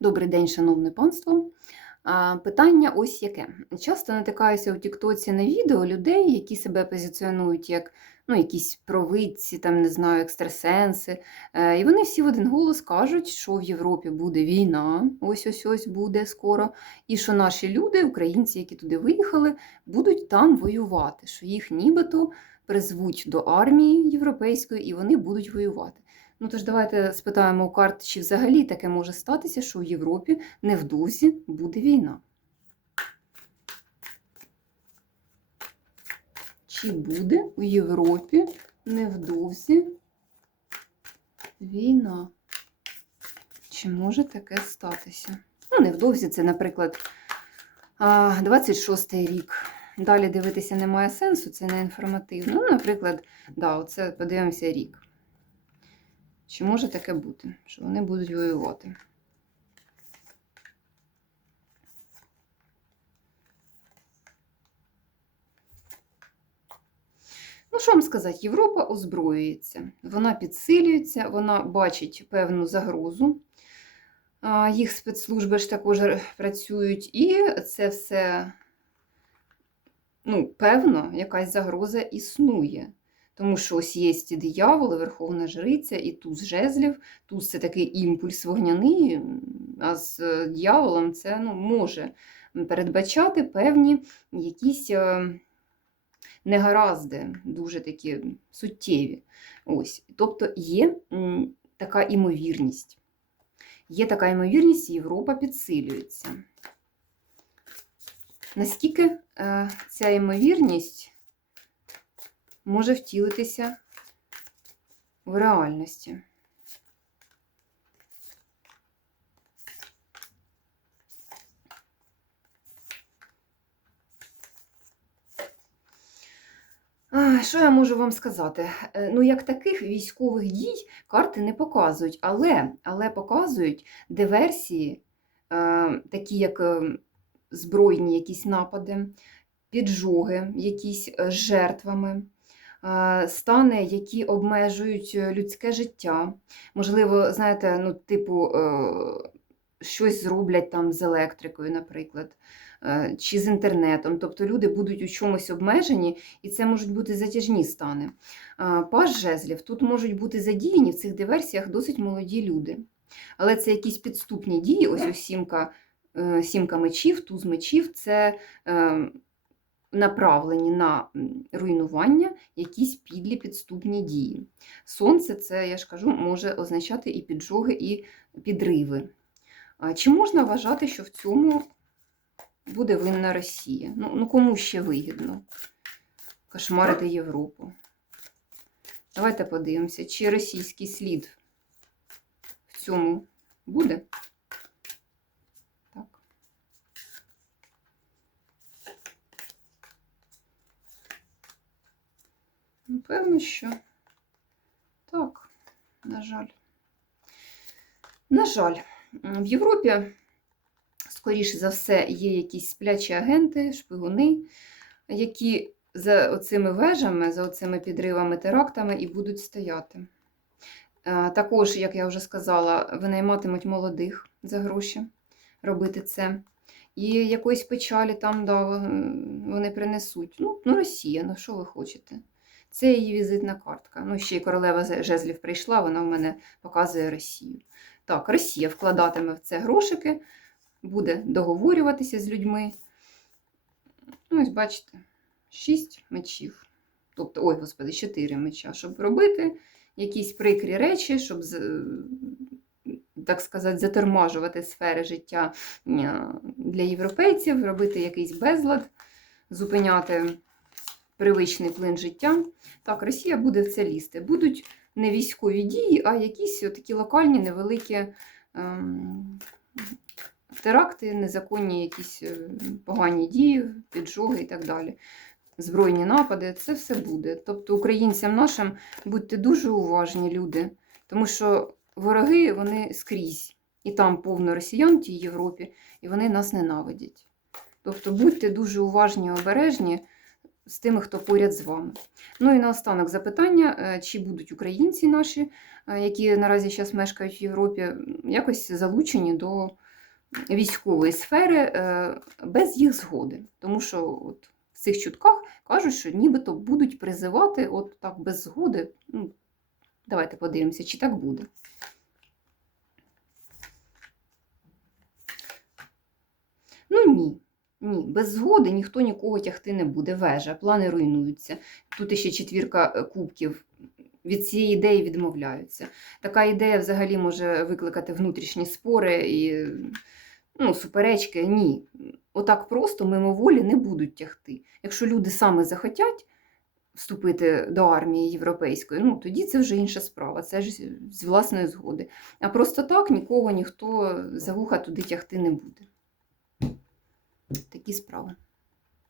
Добрий день, шановне панство. Питання ось яке. Часто натикаюся у Тіктоці на відео людей, які себе позиціонують як ну, якісь провидці, там, не знаю, екстрасенси. Е, І вони всі в один голос кажуть, що в Європі буде війна, ось-ось ось буде скоро, і що наші люди, українці, які туди виїхали, будуть там воювати, що їх нібито призвуть до армії європейської і вони будуть воювати. Ну тож давайте спитаємо у карт, чи взагалі таке може статися, що в Європі невдовзі буде війна. Чи буде у Європі невдовзі війна? Чи може таке статися? Ну, невдовзі це, наприклад, 26-й рік. Далі дивитися немає сенсу, це не інформативно. Ну, наприклад, да, оце подивимося рік. Чи може таке бути, що вони будуть воювати? Ну, що вам сказати, Європа озброюється, вона підсилюється, вона бачить певну загрозу. Їх спецслужби ж також працюють, і це все, ну, певно, якась загроза існує. Тому що ось є дияволи, Верховна Жриця і туз жезлів. Туз це такий імпульс вогняний, а з дьяволом це ну, може передбачати певні якісь негаразди, дуже такі суттєві. Ось. Тобто є така імовірність. Є така ймовірність, Європа підсилюється. Наскільки е, ця ймовірність може втілитися в реальності? Що я можу вам сказати? Ну, як таких військових дій карти не показують, але але показують диверсії, такі як збройні якісь напади, піджоги, якісь з жертвами, стани, які обмежують людське життя. Можливо, знаєте, ну, типу, щось зроблять там з електрикою, наприклад. Е, чи з інтернетом. Тобто люди будуть у чомусь обмежені, і це можуть бути затяжні стани. Паж жезлів тут можуть бути задіяні в цих диверсіях досить молоді люди. Але це якісь підступні дії, ось ось сімка, е, сімка мечів, туз мечів це е, направлені на руйнування якісь підлі підступні дії. Сонце, це, я ж кажу, може означати і піджоги, і підриви. Чи можна вважати, що в цьому буде винна Росія. Ну, ну кому ще вигідно кошмарити Європу? Давайте подивимося, чи російський слід в цьому буде? Ну, певно, що так, на жаль. На жаль, в Європі скоріше за все, є якісь сплячі агенти, шпигуни, які за оцими вежами, за оцими підривами, терактами і будуть стояти. Е, також, як я вже сказала, винайматимуть молодих за гроші робити це. І якоїсь печалі там да, вони принесуть. Ну, ну Росія, ну що ви хочете? Це її візитна картка. Ну, ще й королева жезлів прийшла, вона в мене показує Росію. Так, Росія вкладатиме в це грошики, буде договорюватися з людьми. Ну, ось, бачите, 6 мечів. Тобто, ой, господи, 4 меча, щоб робити якісь прикрі речі, щоб, так сказати, затормажувати сфери життя для європейців, робити якийсь безлад, зупиняти привичний плин життя. Так, Росія буде в це лізти. Будуть не військові дії, а якісь такі локальні невеликі. Ем, теракти, незаконні якісь е, погані дії, піджоги і так далі. Збройні напади, це все буде. Тобто українцям нашим будьте дуже уважні, люди, тому що вороги вони скрізь. І там повно росіян в тій Європі, і вони нас ненавидять. Тобто будьте дуже уважні, обережні з тими, хто поряд з вами. Ну і наостанок запитання, е, чи будуть українці наші, е, які наразі зараз мешкають в Європі, якось залучені до військової сфери е, без їх згоди. Тому що от в цих чутках кажуть, що нібито будуть призивати от так без згоди. Ну, давайте подивимося, чи так буде. Ну ні. Без згоди ніхто нікого тягти не буде. Вежа, плани руйнуються. Тут іще четвірка е, кубків. Від цієї ідеї відмовляються. Така ідея взагалі може викликати внутрішні спори і ну, суперечки. Ні. Отак просто мимоволі не будуть тягти. Якщо люди саме захотять вступити до армії європейської, ну тоді це вже інша справа. Це ж з власної згоди. А просто так нікого ніхто за вуха туди тягти не буде. Такі справи.